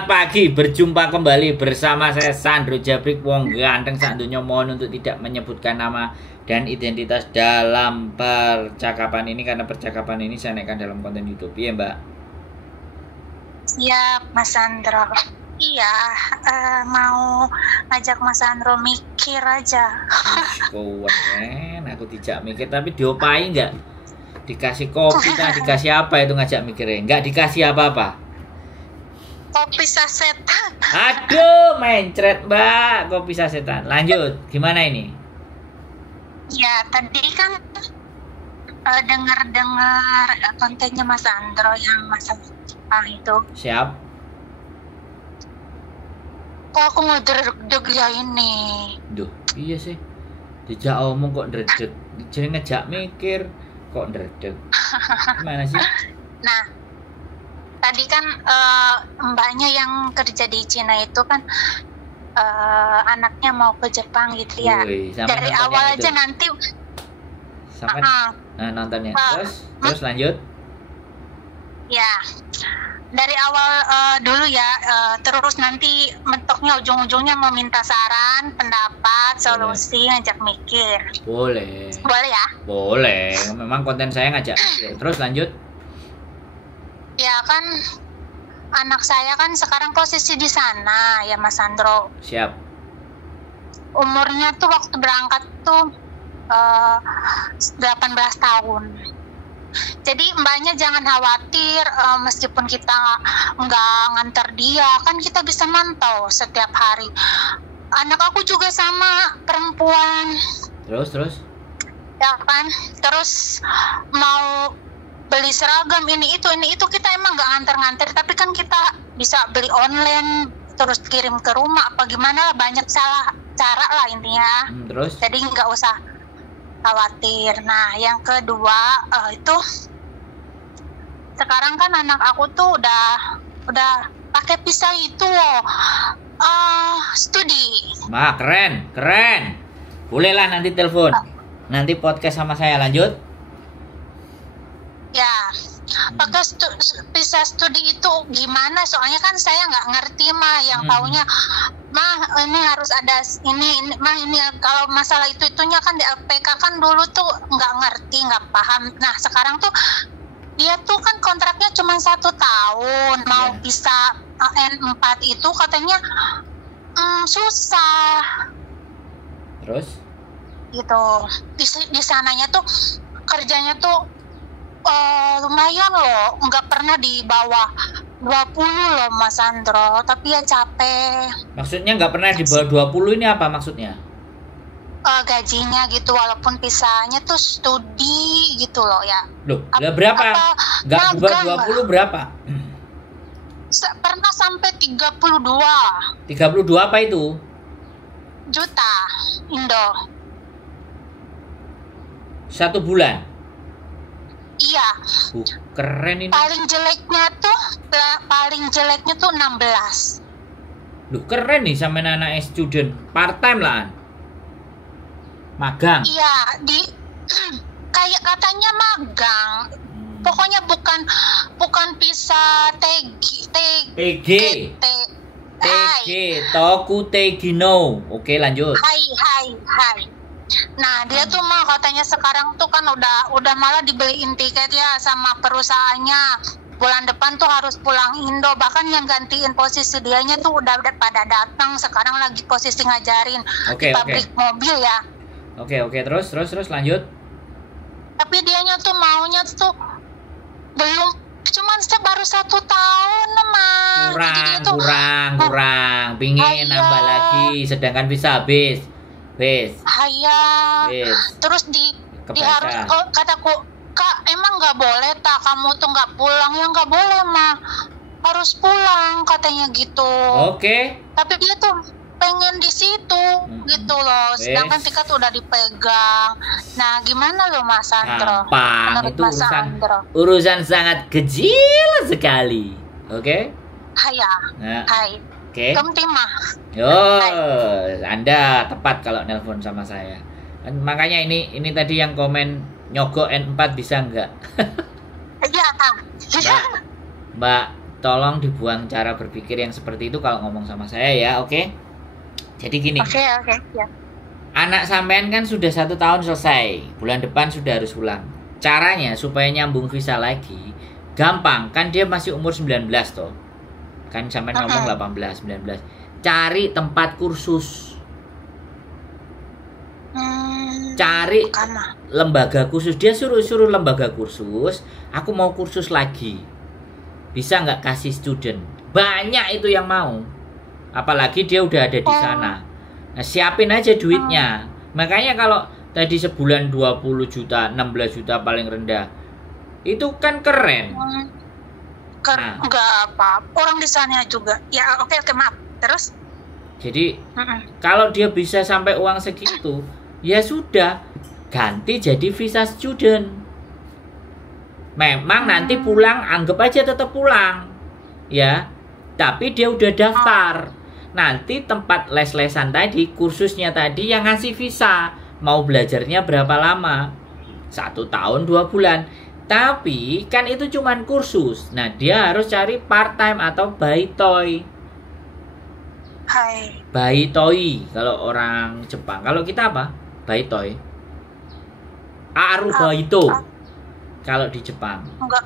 Selamat pagi, berjumpa kembali bersama saya Sandro Jabrik Wong Ganteng Sandunya. Mohon untuk tidak menyebutkan nama dan identitas dalam percakapan ini, karena percakapan ini saya naikkan dalam konten YouTube. Iya Mbak? Siap Mas Sandro. Iya, mau ngajak Mas Sandro mikir aja. Kuat kan, aku tidak mikir, tapi diopai nggak? Dikasih kopi, kan dikasih apa itu ngajak mikirnya? Nggak dikasih apa-apa. Kopi sasetan. Aduh, mencret Mbak, kopi sasetan. Lanjut, gimana ini? Ya, tadi kan dengar kontennya Mas Sandro yang masalah Jepang itu. Siap. Kok aku ngedeg-deg ya ini? Duh, iya sih. Dijak omong kok ndredeg. Jadi ngejak mikir kok ndredeg. Gimana sih? Nah, tadi kan mbaknya yang kerja di Cina itu kan anaknya mau ke Jepang gitu ya. Wih, dari awal itu aja nanti sama nontonnya. Terus lanjut. Ya, dari awal dulu ya, terus nanti mentoknya ujung-ujungnya mau minta saran, pendapat, solusi, ngajak mikir. Boleh. Boleh ya? Boleh. Memang konten saya ngajak mikir. Terus lanjut. Ya kan, anak saya kan sekarang posisi di sana ya Mas Sandro. Siap. Umurnya tuh waktu berangkat tuh 18 tahun. Jadi mbaknya jangan khawatir, meskipun kita nggak nganter dia, kan kita bisa mantau setiap hari. Anak aku juga sama, perempuan. Terus? Ya kan, terus mau beli seragam ini itu kita emang nggak nganter-nganter, tapi kan kita bisa beli online terus kirim ke rumah apa gimana, banyak cara lah intinya. Terus? Jadi nggak usah khawatir. Nah, yang kedua itu sekarang kan anak aku tuh udah pakai visa itu studi. Wah, keren. Bolehlah nanti telepon. Nanti podcast sama saya. Lanjut. Ya, pakai visa studi itu gimana? Soalnya kan saya nggak ngerti mah, yang taunya mah ini harus ada ini mah ini kalau masalah itunya kan di LPK kan dulu tuh nggak ngerti, nggak paham. Nah sekarang tuh dia tuh kan kontraknya cuma 1 tahun, mau visa N4 itu katanya susah. Terus? Gitu di sananya tuh kerjanya tuh lumayan loh, nggak pernah di bawah 20 loh Mas Sandro, tapi ya capek. Maksudnya nggak pernah di bawah 20 ini apa maksudnya? Gajinya gitu, walaupun pisahnya tuh studi gitu loh ya. Loh, berapa? Nggak di bawah 20 berapa? Pernah sampai 32 apa itu? Juta Indo. 1 bulan? Iya. Keren ini. Paling jeleknya tuh 16. Loh, keren nih sama anak student part time lah. Magang. Iya, kayak katanya magang. Pokoknya bukan visa TG. Toku Tegino. Oke, lanjut. Hai. Nah, dia tuh mah katanya sekarang tuh kan udah malah dibeliin tiket ya sama perusahaannya. Bulan depan tuh harus pulang Indo, bahkan yang gantiin posisi dianya tuh udah pada datang. Sekarang lagi posisi ngajarin di pabrik mobil ya. Oke, terus lanjut. Tapi dianya tuh maunya tuh belum, cuman baru 1 tahun mah. Kurang. Pingin nambah lagi, sedangkan bisa habis. Terus harus kataku, Kak, emang nggak boleh kamu tuh nggak pulang? Ya nggak boleh mah, harus pulang katanya gitu. Oke. Tapi dia tuh pengen di situ gitu loh, sedangkan tiket udah dipegang. Nah, gimana lo Mas Sandro? Menurut itu urusan sangat kecil sekali. Oke? Hai. Oke. Kemtimah. Anda tepat kalau nelpon sama saya. Makanya ini tadi yang komen nyogok N4 bisa enggak? Iya. Mbak, tolong dibuang cara berpikir yang seperti itu kalau ngomong sama saya ya, oke? Jadi gini. Oke, ya. Anak sampean kan sudah 1 tahun selesai, bulan depan sudah harus pulang. Caranya supaya nyambung visa lagi, gampang, kan dia masih umur 19 toh. Kan sampean ngomong 18, 19. Cari tempat kursus. Cari lembaga kursus. Dia suruh lembaga kursus, aku mau kursus lagi. Bisa nggak kasih student? Banyak itu yang mau. Apalagi dia udah ada di sana. Nah, siapin aja duitnya. Makanya kalau tadi sebulan 20 juta, 16 juta paling rendah. Itu kan keren. Enggak apa. Orang di sana juga. Ya, oke, maaf. Terus? Jadi, kalau dia bisa sampai uang segitu, ya sudah, ganti jadi visa student. Memang nanti pulang, anggap aja tetap pulang, ya. Tapi dia udah daftar. Nanti tempat les-lesan tadi, kursusnya tadi yang ngasih visa. Mau belajarnya berapa lama? 1 tahun 2 bulan. Tapi kan itu cuman kursus. Nah, dia harus cari part time atau baitoi. Baitoi kalau orang Jepang. Kalau kita apa? Baitoi. Arubaito. Kalau di Jepang. Enggak.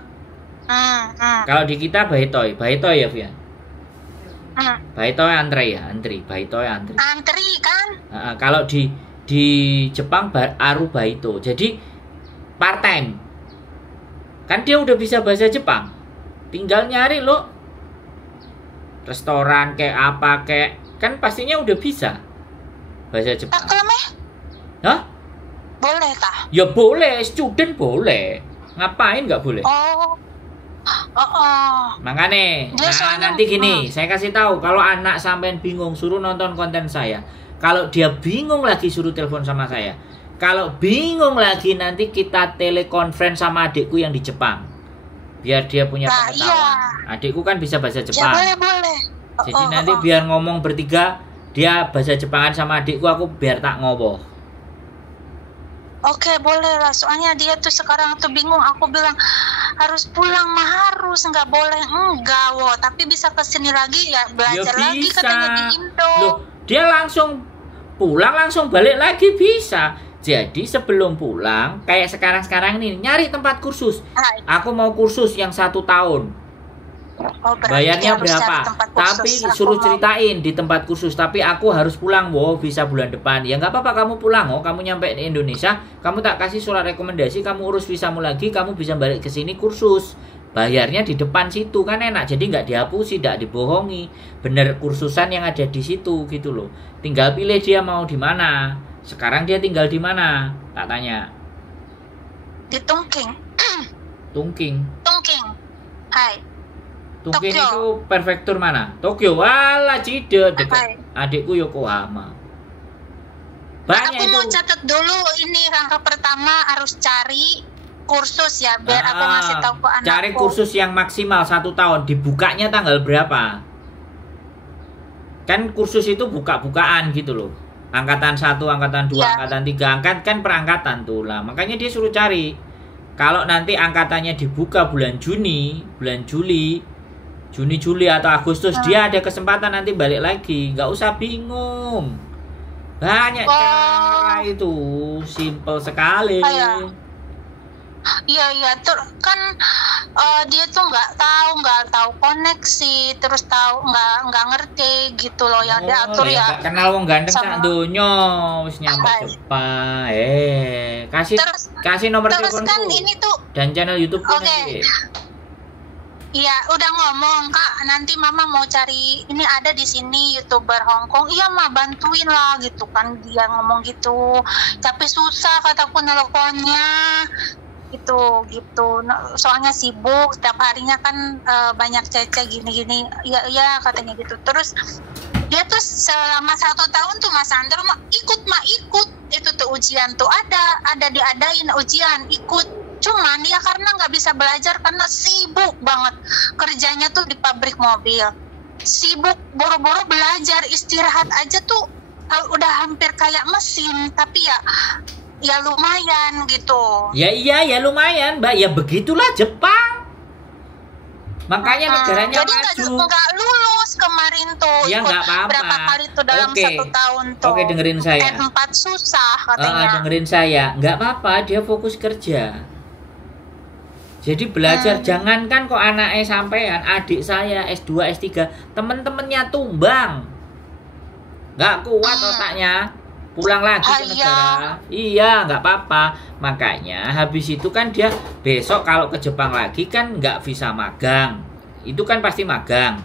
Kalau di kita baitoi. Baitoi ya, Via? Baitoi antri ya, baitoi antri. Antri kan? Kalau di Jepang arubaito. Jadi part time. Kan dia udah bisa bahasa Jepang. Tinggal nyari lo restoran kayak apa kayak, kan pastinya udah bisa bahasa Jepang. Hah? Boleh kah? Ya boleh, student boleh. Ngapain nggak boleh? Makanya, nanti gini, saya kasih tahu kalau anak sampean bingung suruh nonton konten saya. Kalau dia bingung lagi suruh telepon sama saya. Kalau bingung lagi nanti kita telekonferensi sama adikku yang di Jepang. Biar dia punya pengetahuan. Iya. Adikku kan bisa bahasa Jepang. Ya, boleh. Jadi nanti biar ngomong bertiga, dia bahasa Jepangan sama adikku, aku biar tak ngoboh. Oke, boleh lah. Soalnya dia tuh sekarang tuh bingung. Aku bilang harus pulang mah harus, nggak boleh enggak wo. Tapi bisa kesini lagi ya belajar ya lagi katanya di Indo. Loh, dia langsung pulang langsung balik lagi bisa. Jadi sebelum pulang kayak sekarang nih nyari tempat kursus. Aku mau kursus yang 1 tahun. Bayarnya berapa? Tapi suruh ceritain di tempat kursus. Tapi aku harus pulang, bisa bulan depan. Ya nggak apa-apa, kamu pulang, kamu nyampe di Indonesia, kamu tak kasih surat rekomendasi, kamu urus visamu lagi, kamu bisa balik ke sini kursus. Bayarnya di depan situ kan enak, jadi nggak dihapusi, nggak dibohongi. Bener kursusan yang ada di situ gitu loh. Tinggal pilih dia mau di mana. Sekarang dia tinggal di mana? Tak tanya. Di Tungking. Tungking. Hai. Tungking itu prefektur mana? Tokyo. Walah, Cide dekat adikku Yokohama. Banyak aku itu. Mau catat dulu ini langkah pertama harus cari kursus ya biar aku ngasih tahu ke anakku. Cari kursus yang maksimal 1 tahun. Dibukanya tanggal berapa? Kan kursus itu buka-bukaan gitu loh. Angkatan 1, angkatan 2, angkatan 3, kan perangkatan tuh lah. Makanya dia suruh cari. Kalau nanti angkatannya dibuka bulan Juni, Juli atau Agustus, dia ada kesempatan nanti balik lagi. Nggak usah bingung. Banyak cara itu, simple sekali. Iya, kan dia tuh nggak tahu koneksi, terus nggak ngerti gitu loh yang dia atur ya. Kenal wong ganteng sak donya wis nyampe Jepang. Kasih nomor teleponku. Kan ini tuh dan channel YouTube nanti. Iya, udah ngomong Kak, nanti Mama mau cari ini ada di sini YouTuber Hongkong. Iya, Ma, bantuin lah gitu kan dia ngomong gitu. Tapi susah kataku nelponnya. Gitu. Soalnya sibuk setiap harinya kan banyak cece gini-gini. Iya katanya gitu. Terus dia tuh selama 1 tahun tuh Mas Andro ikut. Itu tuh ujian tuh ada diadain ujian, ikut. Cuman ya karena nggak bisa belajar karena sibuk banget kerjanya tuh di pabrik mobil, sibuk boro-boro belajar, istirahat aja tuh udah hampir kayak mesin. Tapi ya lumayan gitu. Ya lumayan Mbak, ya begitulah Jepang. Makanya negaranya jadi maju. nggak lulus kemarin tuh. Ya Ikut nggak apa-apa. berapa kali tuh dalam Oke. 1 tahun tuh. Oke, dengerin saya. N4 susah katanya. Dengerin saya, nggak apa-apa, dia fokus kerja. Jadi belajar, jangankan kok anaknya sampean, adik saya S2, S3, temen-temennya tumbang. Nggak kuat otaknya, pulang lagi ke negara. Iya, nggak apa-apa. Makanya habis itu kan dia besok kalau ke Jepang lagi kan nggak visa magang. Itu kan pasti magang.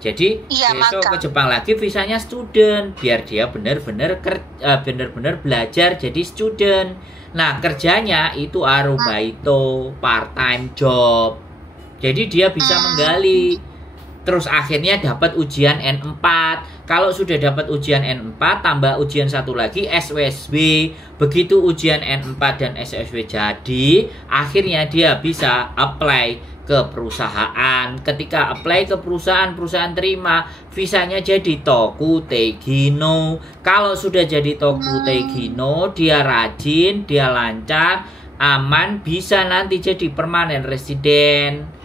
Jadi besok ke Jepang lagi visanya student, biar dia benar-benar belajar jadi student. Nah, kerjanya itu arubaito, part time job. Jadi dia bisa menggali. Terus akhirnya dapat ujian N4. Kalau sudah dapat ujian N4 tambah ujian satu lagi SWSB. Begitu ujian N4 dan SWSB jadi, akhirnya dia bisa apply ke perusahaan. Ketika apply ke perusahaan terima, visanya jadi Toku Teigino. Kalau sudah jadi Toku Teigino, dia rajin, dia lancar, aman, bisa nanti jadi permanen resident.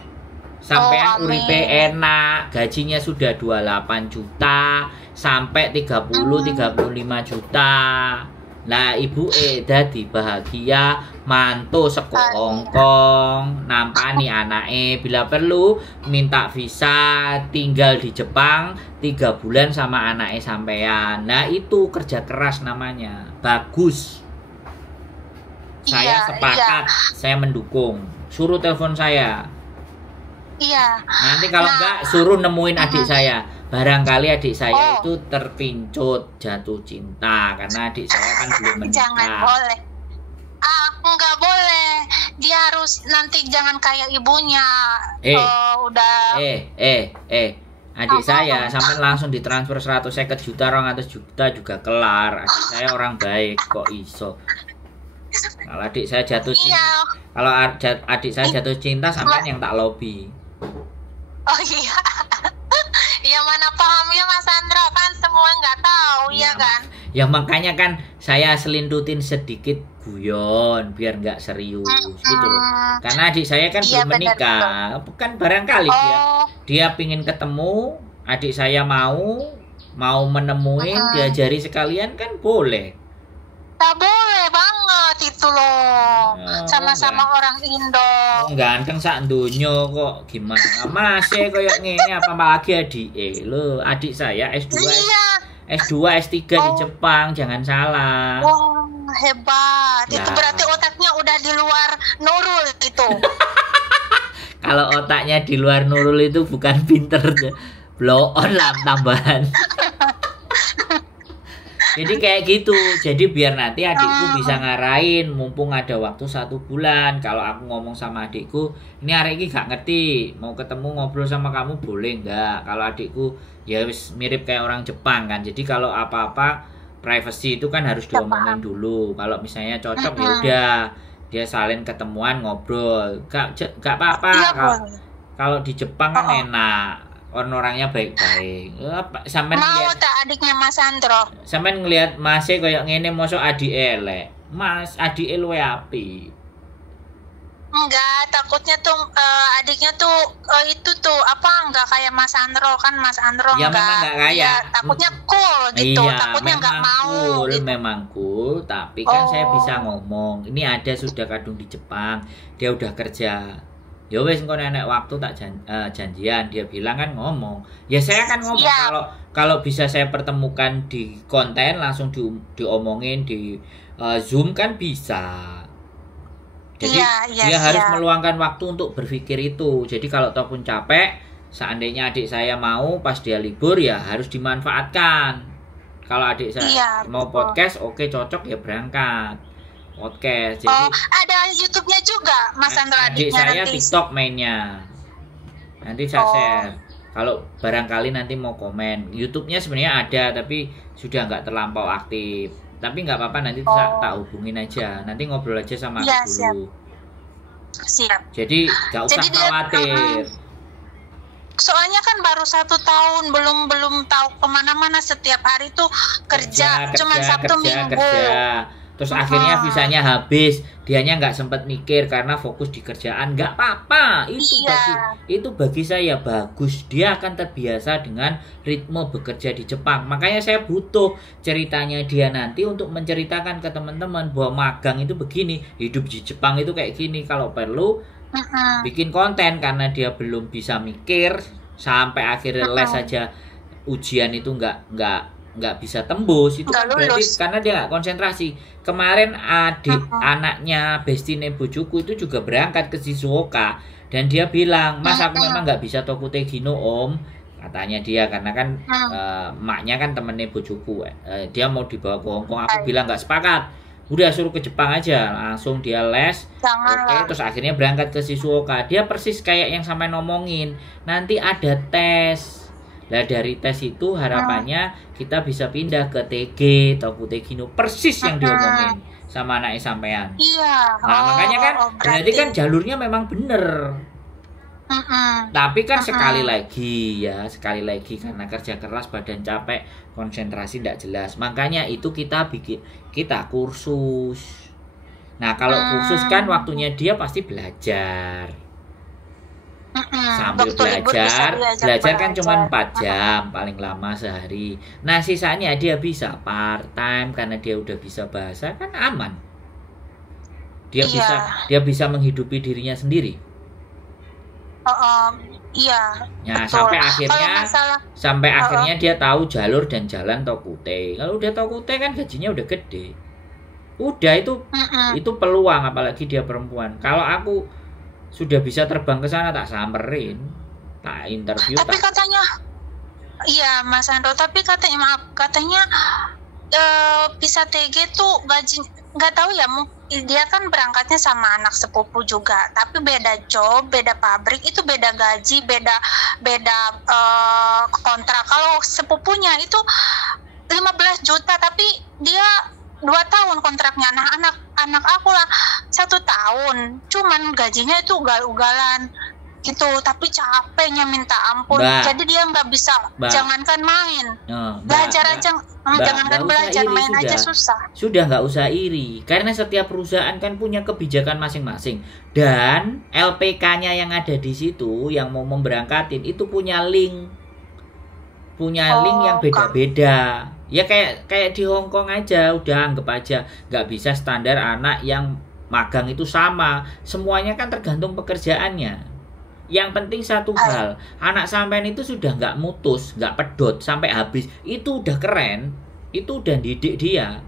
Sampai uripe enak, gajinya sudah 28 juta sampai 30-35 juta. Nah, ibu dadi bahagia, mantu seko Hongkong, nampani anake, bila perlu minta visa, tinggal di Jepang 3 bulan sama anake sampean. Nah, itu kerja keras namanya. Bagus. Saya sepakat, saya mendukung. Suruh telepon saya. Iya. Nanti kalau enggak suruh nemuin adik saya. Barangkali adik saya itu terpincut jatuh cinta karena adik saya kan belum menikah. Jangan boleh. Enggak boleh. Dia harus nanti jangan kayak ibunya. Adik saya sampai langsung ditransfer 150 juta, 200 juta juga kelar. Adik saya orang baik kok iso. Kalau adik saya jatuh cinta, kalau adik saya jatuh cinta sampai yang tak lobby. Oh iya. Ya mana pahamnya Mas Andro, kan semua nggak tahu ya kan. Ya makanya kan saya selintutin sedikit guyon biar nggak serius gitu loh. Karena adik saya kan belum menikah, bukan barangkali dia pingin ketemu, adik saya mau menemuin, diajari sekalian kan boleh. Tak boleh banget itu loh. Sama-sama orang Indo. Ganteng sak donya kok gimana? Masih koyo ngene apa lagi adik lho, adik saya S2. Iya. S2, S3 di Jepang, jangan salah. Wah, hebat. Itu berarti otaknya udah di luar Nurul gitu. Kalau otaknya di luar Nurul itu bukan pinter, blow on lah tambahan. Jadi kayak gitu. Jadi biar nanti adikku bisa ngarahin, mumpung ada waktu 1 bulan. Kalau aku ngomong sama adikku, ini hari ini gak ngerti, mau ketemu ngobrol sama kamu boleh nggak? Kalau adikku ya wis mirip kayak orang Jepang kan. Jadi kalau apa-apa privacy itu kan harus diomongin dulu. Kalau misalnya cocok ya udah dia salin ketemuan ngobrol. Gak apa-apa. Kalau di Jepang kan enak. Orangnya baik-baik. Sampean mau tak adiknya Mas Andro? Sampean ngelihat Mas koyo ngene mosok adik elek. Mas adik luwe apik. Enggak, takutnya tuh adiknya tuh itu tuh apa enggak kayak Mas Andro, kan Mas Andro ya, enggak kayak. Ya, takutnya cool gitu, iya, takutnya enggak mau. Cool, gitu. Memang cool, tapi kan saya bisa ngomong. Ini ada sudah kadung di Jepang, dia udah kerja. Ya wes engko nenek waktu tak janjian, dia bilang kan ngomong. Ya saya kan ngomong kalau bisa saya pertemukan di konten langsung diomongin di Zoom kan bisa. Jadi dia harus meluangkan waktu untuk berpikir itu. Jadi kalau ataupun capek, seandainya adik saya mau pas dia libur ya harus dimanfaatkan. Kalau adik saya mau podcast, oke cocok ya berangkat. Podcast. Jadi ada YouTube-nya juga Mas Andro adik saya nanti. TikTok mainnya. Nanti saya share. Kalau barangkali nanti mau komen. YouTube-nya sebenarnya ada tapi sudah nggak terlampau aktif. Tapi nggak apa-apa, nanti tak hubungin aja. Nanti ngobrol aja sama aku dulu. Siap. Jadi nggak usah khawatir. Soalnya kan baru 1 tahun, belum tahu kemana-mana, setiap hari tuh kerja, cuma Sabtu Minggu. Terus akhirnya visanya habis, dianya nggak sempat mikir karena fokus di kerjaan. Nggak apa-apa, itu bagi saya bagus. Dia akan terbiasa dengan ritme bekerja di Jepang. Makanya saya butuh ceritanya dia nanti untuk menceritakan ke teman-teman bahwa magang itu begini, hidup di Jepang itu kayak gini. Kalau perlu bikin konten, karena dia belum bisa mikir sampai akhirnya les saja ujian itu nggak bisa tembus, itu kan berarti karena dia nggak konsentrasi. Kemarin anaknya bestine bojoku itu juga berangkat ke Shizuoka dan dia bilang, "Mas, aku memang nggak bisa Tokutegi no Om," katanya dia, karena kan maknya kan temennya bojoku, dia mau dibawa ke Hongkong. Aku bilang nggak sepakat, udah suruh ke Jepang aja, langsung dia les. Oke, terus akhirnya berangkat ke Shizuoka. Dia persis kayak yang sampai ngomongin, nanti ada tes. Nah, dari tes itu harapannya kita bisa pindah ke TG, Tokutegi no, persis yang diomongin sama anaknya sampean. Iya. Nah, makanya kan berarti kan jalurnya memang bener. Tapi kan sekali lagi karena kerja keras, badan capek, konsentrasi tidak jelas. Makanya itu kita kursus. Nah, kalau kursus kan waktunya dia pasti belajar. Sambil belajar kan cuma 4 jam paling lama sehari. Nah, sisanya dia bisa part time karena dia udah bisa bahasa, kan aman. Dia bisa menghidupi dirinya sendiri. Iya. Nah, sampai akhirnya dia tahu jalur dan jalan Tokute. Kalau udah Tokute kan gajinya udah gede. Udah itu peluang, apalagi dia perempuan. Kalau aku sudah bisa terbang ke sana, tak samperin, tak interview. Tapi katanya, iya Mas Andro, tapi katanya bisa TG tuh gaji, nggak tahu ya, dia kan berangkatnya sama anak sepupu juga, tapi beda job, beda pabrik, itu beda gaji, beda kontrak. Kalau sepupunya itu 15 juta, tapi dia 2 tahun kontraknya. Nah, anak aku lah 1 tahun, cuman gajinya itu ugal-ugalan gitu, tapi capeknya minta ampun. Jadi dia nggak bisa, jangankan main, belajar aja, jangankan belajar, main aja susah. Sudah nggak usah iri, karena setiap perusahaan kan punya kebijakan masing-masing, dan LPK-nya yang ada di situ yang mau memberangkatin itu punya link yang beda-beda. Ya kayak di Hongkong aja, udah anggap aja nggak bisa standar anak yang magang itu sama. Semuanya kan tergantung pekerjaannya. Yang penting satu hal, anak sampean itu sudah nggak mutus, nggak pedot sampai habis. Itu udah keren, itu udah didik dia.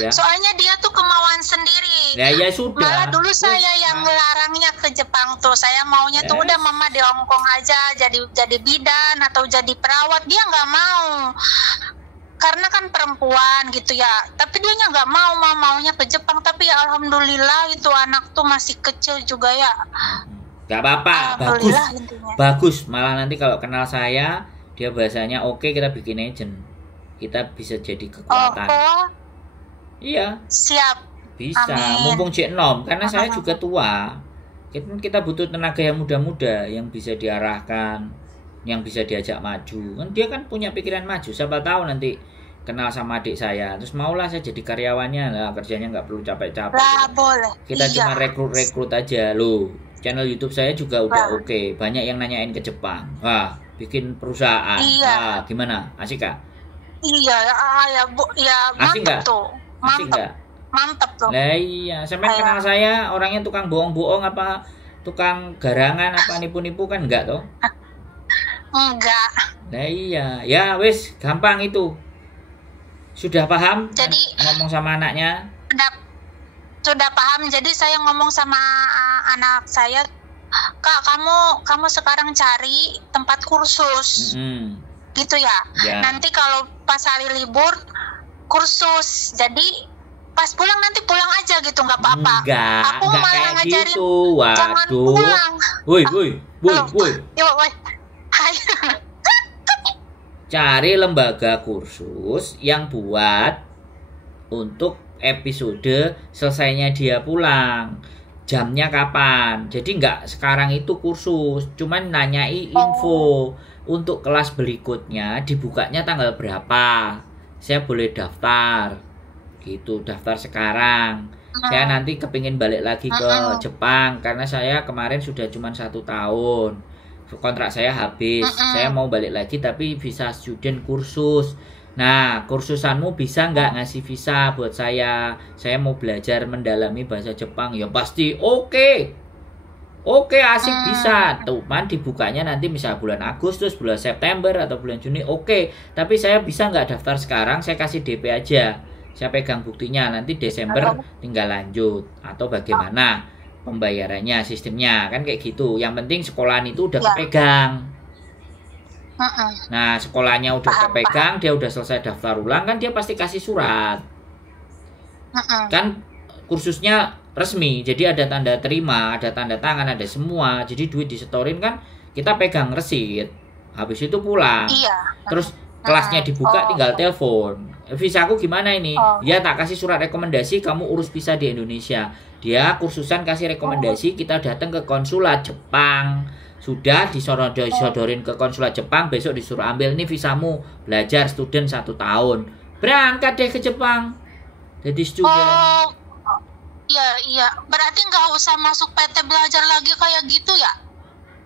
Ya. Soalnya dia tuh kemauan sendiri. Ya sudah. Malah dulu saya yang melarangnya ke Jepang tuh. Saya maunya tuh udah mama di Hongkong aja, jadi bidan atau jadi perawat. Dia nggak mau, karena kan perempuan gitu ya. Tapi dia nggak maunya ke Jepang. Tapi ya alhamdulillah itu anak tuh masih kecil juga ya. Gak apa-apa, bagus. Malah nanti kalau kenal saya, dia bahasanya oke, kita bikin agent. Kita bisa jadi kekuatan. Iya. Siap. Bisa. Amin. Mumpung J6, karena saya juga tua. Kita butuh tenaga yang muda-muda, yang bisa diarahkan, yang bisa diajak maju. Kan dia kan punya pikiran maju. Siapa tahu nanti kenal sama adik saya, terus maulah saya jadi karyawannya. Lah, kerjanya nggak perlu capek-capek. Lah, boleh. Kita cuma rekrut aja loh. Channel YouTube saya juga udah oke. Banyak yang nanyain ke Jepang. Wah, bikin perusahaan. Wah, gimana? Asik kah? Iya, asik mantap tuh. Mantap tuh. Nah iya, sampai kenal saya orangnya tukang bohong-bohong apa tukang garangan apa nipu-nipu kan enggak toh? Enggak. Nah iya, ya wis gampang itu. Sudah paham? Jadi ngomong sama anaknya? Sudah paham. Jadi saya ngomong sama anak saya, Kak, kamu sekarang cari tempat kursus. Gitu ya. Nanti kalau pas hari libur kursus, jadi pas pulang nanti pulang aja gitu, nggak apa-apa. Aku malah ngajarin gitu. Jangan pulang. Woi. Cari lembaga kursus yang buat untuk episode selesainya dia pulang, jamnya kapan. Jadi nggak sekarang itu kursus, cuman nanyai info untuk kelas berikutnya dibukanya tanggal berapa, saya boleh daftar gitu, daftar sekarang. Saya nanti kepingin balik lagi ke Jepang karena saya kemarin sudah cuma 1 tahun, kontrak saya habis. Saya mau balik lagi tapi visa student kursus. Nah, kursusanmu bisa nggak ngasih visa buat saya? Saya mau belajar mendalami bahasa Jepang. Ya pasti oke. Oke, asik, bisa. Cuman dibukanya nanti misal bulan Agustus, bulan September, atau bulan Juni. Oke, tapi saya bisa nggak daftar sekarang? Saya kasih DP aja. Saya pegang buktinya. Nanti Desember tinggal lanjut. Atau bagaimana pembayarannya, sistemnya. Kan kayak gitu. Yang penting sekolahan itu udah kepegang. Nah, sekolahnya udah kepegang, dia udah selesai daftar ulang, kan dia pasti kasih surat. Kan kursusnya resmi, jadi ada tanda terima, ada tanda tangan, ada semua. Jadi duit disetorin kan, kita pegang resit. Habis itu pulang. Terus kelasnya dibuka, tinggal telepon. Visaku gimana ini? Ya, tak kasih surat rekomendasi, kamu urus visa di Indonesia. Dia kursusan kasih rekomendasi, kita datang ke konsulat Jepang. Sudah disodorin ke konsulat Jepang, besok disuruh ambil nih visamu, belajar student 1 tahun. Berangkat deh ke Jepang. Jadi student. Iya. Berarti nggak usah masuk PT belajar lagi kayak gitu ya?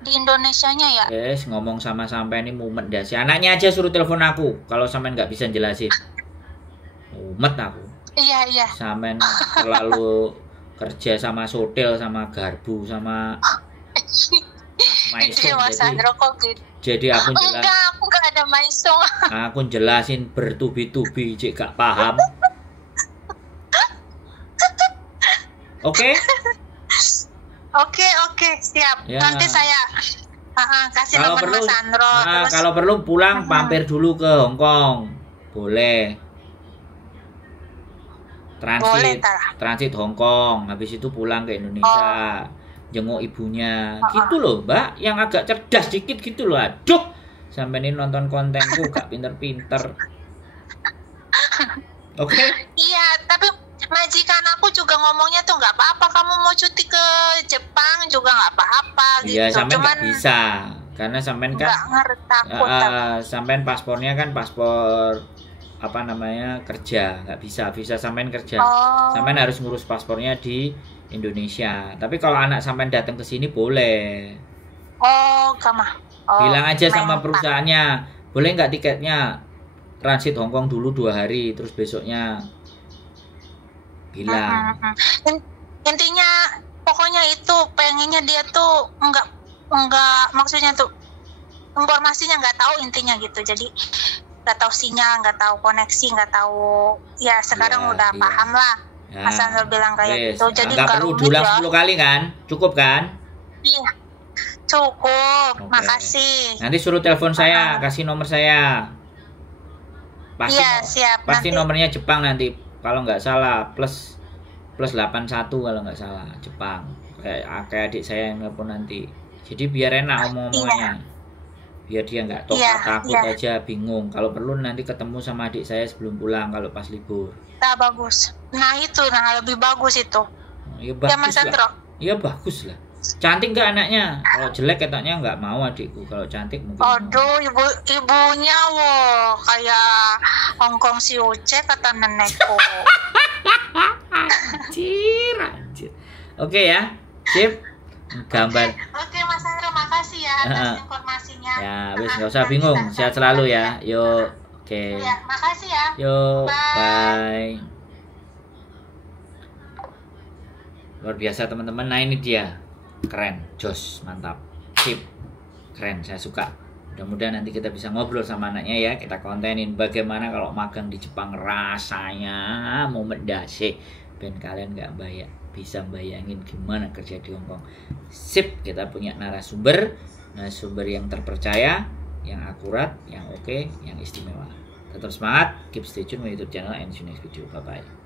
Di Indonesianya ya? Yes, ngomong sama sampai ini mumet dah. Si anaknya aja suruh telepon aku kalau sampean nggak bisa jelasin. Mumet aku. Iya. Sampean terlalu kerja sama sotel, sama garbu, sama maisong. Jadi aku jelas. Enggak, aku gak ada maisong. Aku jelasin bertubi-tubi, cik gak paham. Oke? Oke, siap. Ya. Nanti saya kasih kalau nomor perlu, Mas Sandro. Terus, kalau perlu pulang mampir dulu ke Hong Kong. Boleh. Transit Hong Kong, habis itu pulang ke Indonesia. Jenguk ibunya, gitu loh Mbak, yang agak cerdas dikit gitu loh. Aduh, sampai ini nonton kontenku gak pinter-pinter. Oke? Iya, tapi majikan aku juga ngomongnya tuh nggak apa-apa, kamu mau cuti ke Jepang juga nggak apa-apa gitu. Iya, sampean nggak bisa, karena sampean kan takut. Sampean paspornya kan paspor apa namanya kerja, nggak bisa visa sampean kerja. Sampean harus ngurus paspornya di Indonesia. Tapi kalau anak sampean datang ke sini boleh. Bilang aja sama perusahaannya, boleh nggak tiketnya transit Hong Kong dulu 2 hari, terus besoknya bilang. Intinya pokoknya itu pengennya dia tuh enggak maksudnya tuh informasinya nggak tahu intinya gitu. Jadi nggak tahu sinyal, nggak tahu koneksi, nggak tahu ya sekarang udah paham lah. Ya. Mas Sandro bilang kayak gitu. Jadi nggak perlu diulang 10 kali kan? Cukup kan? Iya. Cukup. Makasih. Nanti suruh telepon saya, kasih nomor saya. Pasti siap. Pasti nanti nomornya Jepang nanti. Kalau nggak salah plus 81 kalau nggak salah Jepang. Kayak adik saya yang telepon nanti. Jadi biar enak omongannya. Biar dia nggak takut aja, bingung. Kalau perlu nanti ketemu sama adik saya sebelum pulang kalau pas libur. Bagus. Nah itu, lebih bagus itu. Ya bagus Mas Sandro. Ya bagus lah. Cantik nggak anaknya? Kalau jelek katanya nggak mau adikku. Kalau cantik mungkin. Aduh, ibunya kayak Hongkong si Uce kata nenekku. Anjir. Oke ya, sip. Gambar. Oke Mas Sandro, makasih ya atas informasinya. Ya, wis nggak usah bingung. Sehat selalu ya. Yuk. Oke. Ya, makasih ya. Yuk, bye. Luar biasa teman-teman. Nah ini dia. Keren, jos, mantap. Sip. Keren, saya suka. Mudah-mudahan nanti kita bisa ngobrol sama anaknya ya. Kita kontenin bagaimana kalau magang di Jepang rasanya mau mendasih. Ben kalian nggak bisa bayangin gimana kerja di Hongkong. Sip, kita punya narasumber yang terpercaya, yang akurat, yang oke, yang istimewa. Tetap semangat, keep stay tune with YouTube channel and see you next video. Bye bye.